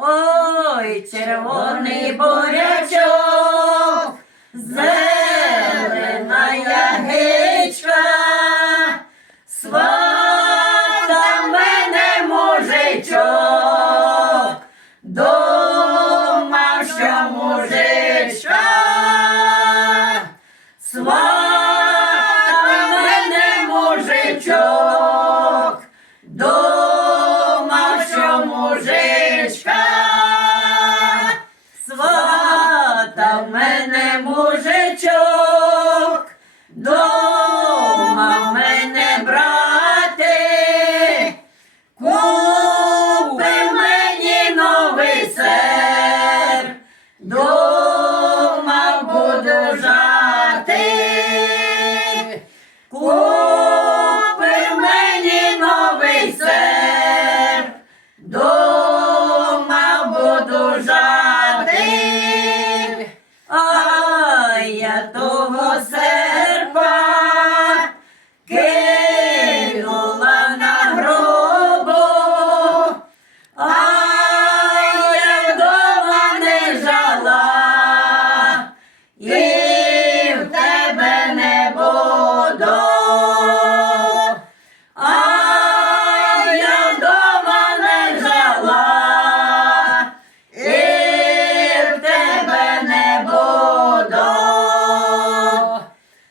Ой, червоний бурячок, мене мужичок, дома мене брати, купи мені новий сер, дома буду жати. І в тебе не буду. А я вдома не жала, і в тебе не буду.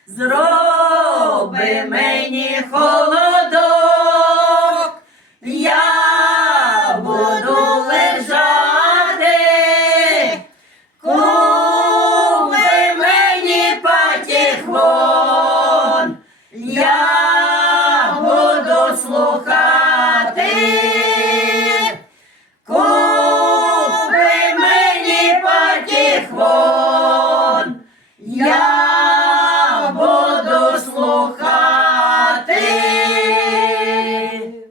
Зроби мені холодок,